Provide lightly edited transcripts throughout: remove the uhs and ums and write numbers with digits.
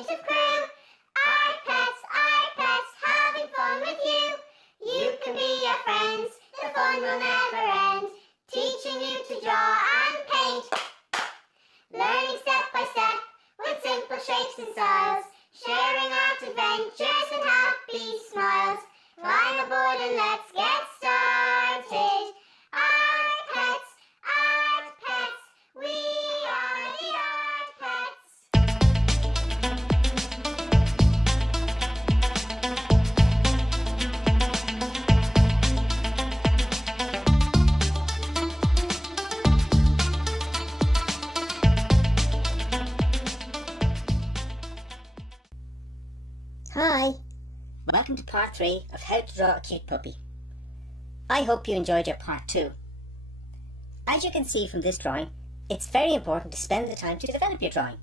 attentive crew. iPets, having fun with you. You can be our friends, the fun will never end. Teaching you to draw and paint. Learning step by step with simple shapes and styles. Sharing out adventures and happy smiles. Climb aboard and let's get started. Art pets, we are the art pets. Hi! Welcome to part 3 of how to draw a cute puppy. I hope you enjoyed your part 2. As you can see from this drawing, it's very important to spend the time to develop your drawing.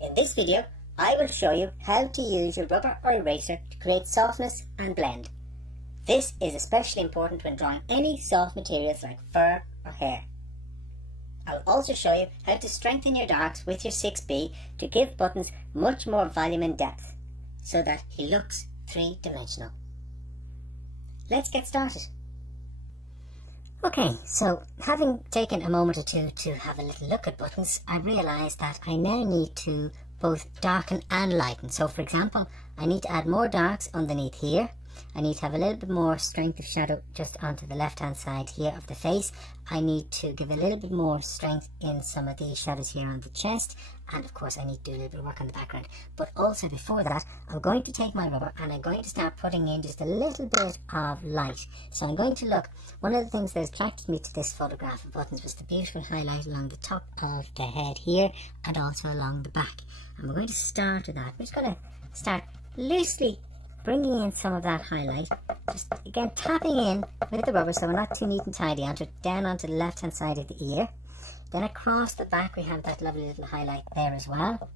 In this video, I will show you how to use your rubber or eraser to create softness and blend. This is especially important when drawing any soft materials like fur or hair. I will also show you how to strengthen your darks with your 6B to give Buttons much more volume and depth, so that he looks three-dimensional. Let's get started. Okay, so having taken a moment or two to have a little look at Buttons, I realised that I now need to both darken and lighten. So for example, I need to add more darks underneath here. I need to have a little bit more strength of shadow just onto the left hand side here of the face. I need to give a little bit more strength in some of these shadows here on the chest, and of course I need to do a little bit of work on the background. But also before that, I'm going to take my rubber and I'm going to start putting in just a little bit of light. So I'm going to look, one of the things that attracted me to this photograph of Buttons was the beautiful highlight along the top of the head here and also along the back. And we're going to start with that. We're just going to start loosely bringing in some of that highlight, just again tapping in with the rubber so we're not too neat and tidy onto it, down onto the left hand side of the ear. Then across the back we have that lovely little highlight there as well.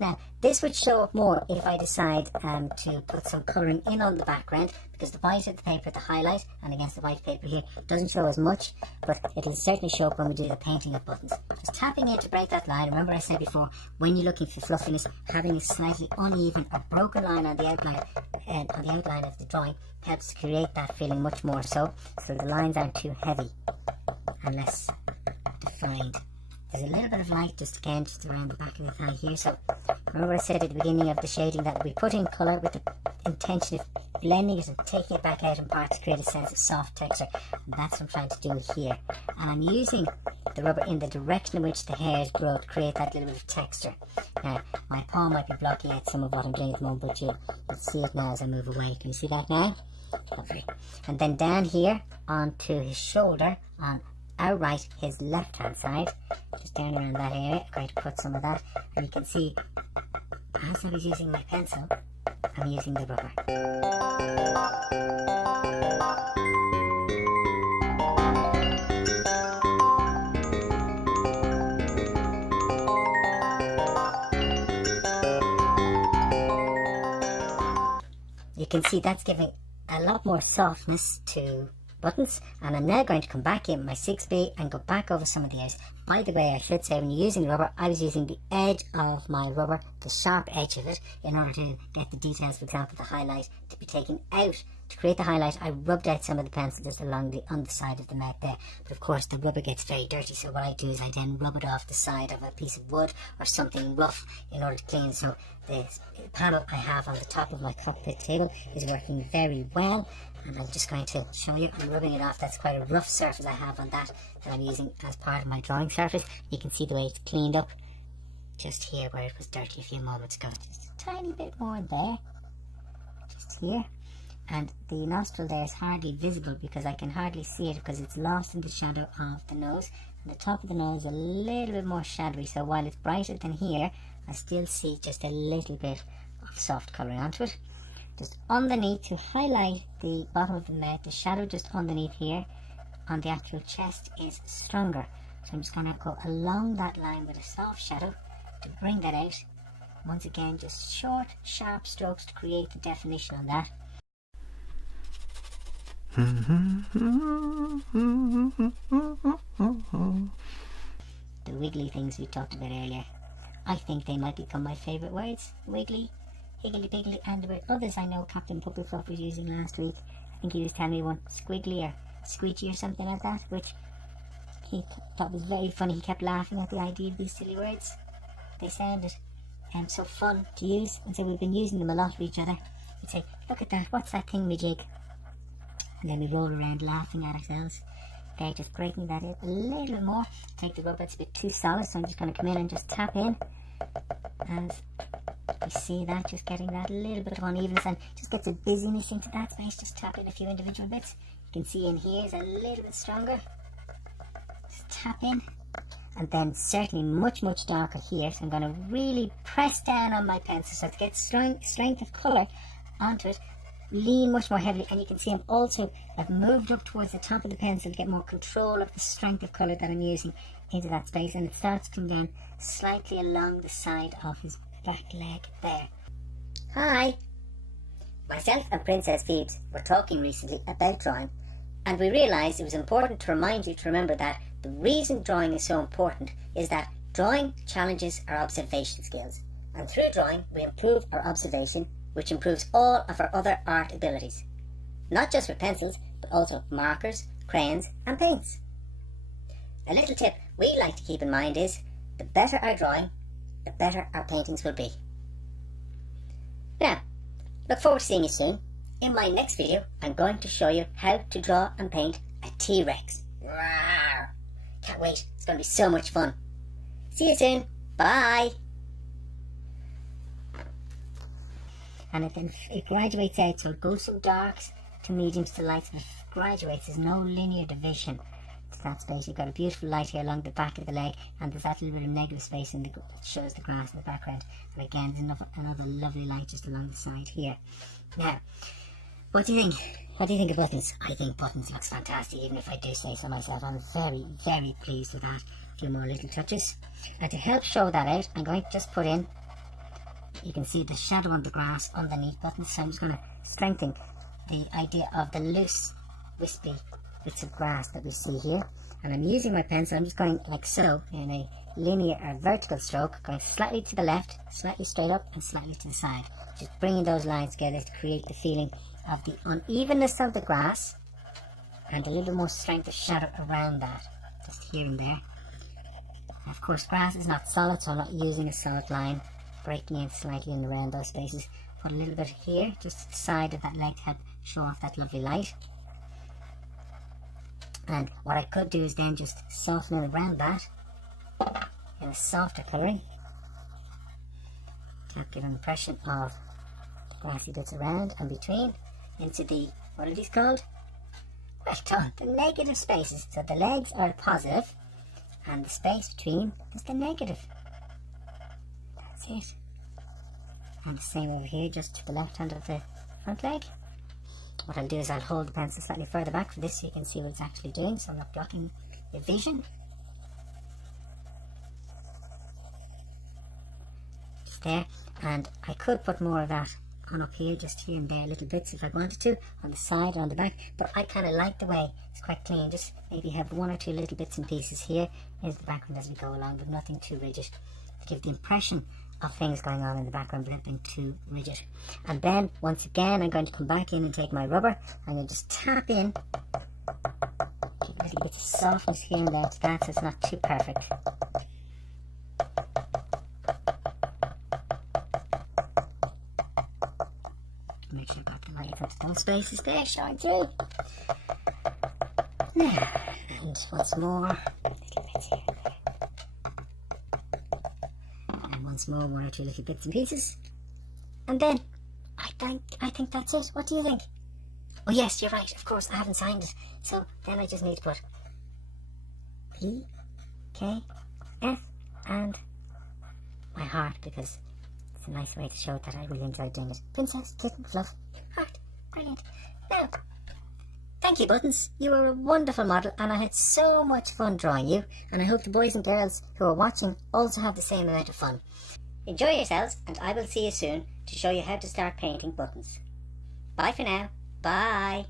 Now this would show up more if I decide to put some colouring in on the background, because the white of the paper, the highlight, and against the white paper here doesn't show as much, but it'll certainly show up when we do the painting of Buttons. Just tapping in to break that line. Remember I said before, when you're looking for fluffiness, having a slightly uneven or broken line on the outline of the drawing helps to create that feeling much more so the lines aren't too heavy and less defined. There's a little bit of light just again just around the back of the thigh here. So remember I said at the beginning of the shading that we put in colour with the intention of blending it and taking it back out in parts to create a sense of soft texture. And that's what I'm trying to do here. And I'm using the rubber in the direction in which the hairs grow to create that little bit of texture. Now my paw might be blocking out some of what I'm doing at the moment, but you'll see it now as I move away. Can you see that now? Lovely. And then down here onto his shoulder on our right, his left hand side, just down around that area, I'm going to put some of that, and you can see as I was using my pencil, I'm using the rubber. You can see that's giving a lot more softness to Buttons, and I'm now going to come back in with my 6B and go back over some of the areas. By the way, I should say when you're using the rubber, I was using the edge of my rubber, the sharp edge of it, in order to get the details, for example the highlight, to be taken out. To create the highlight, I rubbed out some of the pencil just along the underside of the mouth there, but of course the rubber gets very dirty, so what I do is I then rub it off the side of a piece of wood or something rough in order to clean. So the panel I have on the top of my cockpit table is working very well, and I'm just going to show you. I'm rubbing it off. That's quite a rough surface I have on that I'm using as part of my drawing surface. You can see the way it's cleaned up just here where it was dirty a few moments ago. Just a tiny bit more there, just here. And the nostril there is hardly visible because I can hardly see it because it's lost in the shadow of the nose. And the top of the nose is a little bit more shadowy, so while it's brighter than here, I still see just a little bit of soft colouring onto it. Just underneath, to highlight the bottom of the mouth, the shadow just underneath here on the actual chest is stronger. So I'm just going to go along that line with a soft shadow to bring that out. Once again, just short, sharp strokes to create the definition on that. The wiggly things we talked about earlier. I think they might become my favourite words. Wiggly, higgly piggly, and there were others I know Captain Puppy Fluff was using last week. I think he was telling me one, squiggly or squeegee or something like that, which he thought was very funny. He kept laughing at the idea of these silly words. They sounded so fun to use, and so we've been using them a lot with each other. We'd say, look at that, what's that thingamajig? And then we roll around laughing at ourselves. Okay, just breaking that in a little bit more. Take the rubber, it's a bit too solid, so I'm just going to come in and just tap in. And you see that, just getting that little bit of unevenness, and just gets a busyness into that space. Just tap in a few individual bits. You can see in here is a little bit stronger. Just tap in. And then certainly much darker here, so I'm going to really press down on my pencil so to get strength of colour onto it, lean much more heavily, and you can see I've moved up towards the top of the pencil to get more control of the strength of colour that I'm using into that space, and it starts to come down slightly along the side of his back leg there. Hi! Myself and Princess Phoebes were talking recently about drawing, and we realised it was important to remind you to remember that the reason drawing is so important is that drawing challenges our observation skills, and through drawing we improve our observation, which improves all of our other art abilities. Not just with pencils, but also markers, crayons and paints. A little tip we like to keep in mind is, the better our drawing, the better our paintings will be. Now, look forward to seeing you soon. In my next video, I'm going to show you how to draw and paint a T-Rex. Rawr! Can't wait, it's going to be so much fun. See you soon, bye! And it graduates out, so it goes from darks to mediums to lights, but it graduates. There's no linear division to that space. You've got a beautiful light here along the back of the leg, and there's that little bit of negative space that shows the grass in the background. And again, there's another lovely light just along the side here. Now, what do you think? What do you think of Buttons? I think Buttons looks fantastic, even if I do say so myself. I'm very pleased with that. A few more little touches. And to help show that out, I'm going to just put in, you can see the shadow on the grass underneath Buttons, so I'm just going to strengthen the idea of the loose, wispy bits of grass that we see here. And I'm using my pencil, I'm just going like so, in a linear or vertical stroke, going slightly to the left, slightly straight up, and slightly to the side. Just bringing those lines together to create the feeling of the unevenness of the grass and a little bit more strength of shadow around that, just here and there. And of course, grass is not solid, so I'm not using a solid line, breaking in slightly in around those spaces. Put a little bit here, just to the side of that leg to help show off that lovely light. And what I could do is then just soften it around that in a softer colouring to give an impression of the grassy bits around and between into the, what are these called? Well done, the negative spaces. So the legs are positive and the space between is the negative. That's it. And the same over here, just to the left hand of the front leg. What I'll do is I'll hold the pencil slightly further back for this so you can see what it's actually doing, so I'm not blocking your vision. Just there, and I could put more of that on up here, just here and there, little bits if I wanted to, on the side or on the back, but I kind of like the way it's quite clean. Just maybe have one or two little bits and pieces here into the background as we go along, but nothing too rigid, to give the impression of things going on in the background without being too rigid. And then once again I'm going to come back in and take my rubber. I'm going to just tap in, give a little bit of softness here and there to that so it's not too perfect. Make sure I've got the light into those spaces there showing through. Now, and once more, little bits here and there. Once more, one or two little bits and pieces, and then I think that's it. What do you think? Oh yes, you're right, of course I haven't signed it, so then I just need to put P, K, F and my heart, because it's a nice way to show that I really enjoyed doing it. Princess, Kitten, Fluff, Heart. Brilliant. Now, thank you Buttons, you were a wonderful model and I had so much fun drawing you, and I hope the boys and girls who are watching also have the same amount of fun. Enjoy yourselves, and I will see you soon to show you how to start painting Buttons. Bye for now. Bye.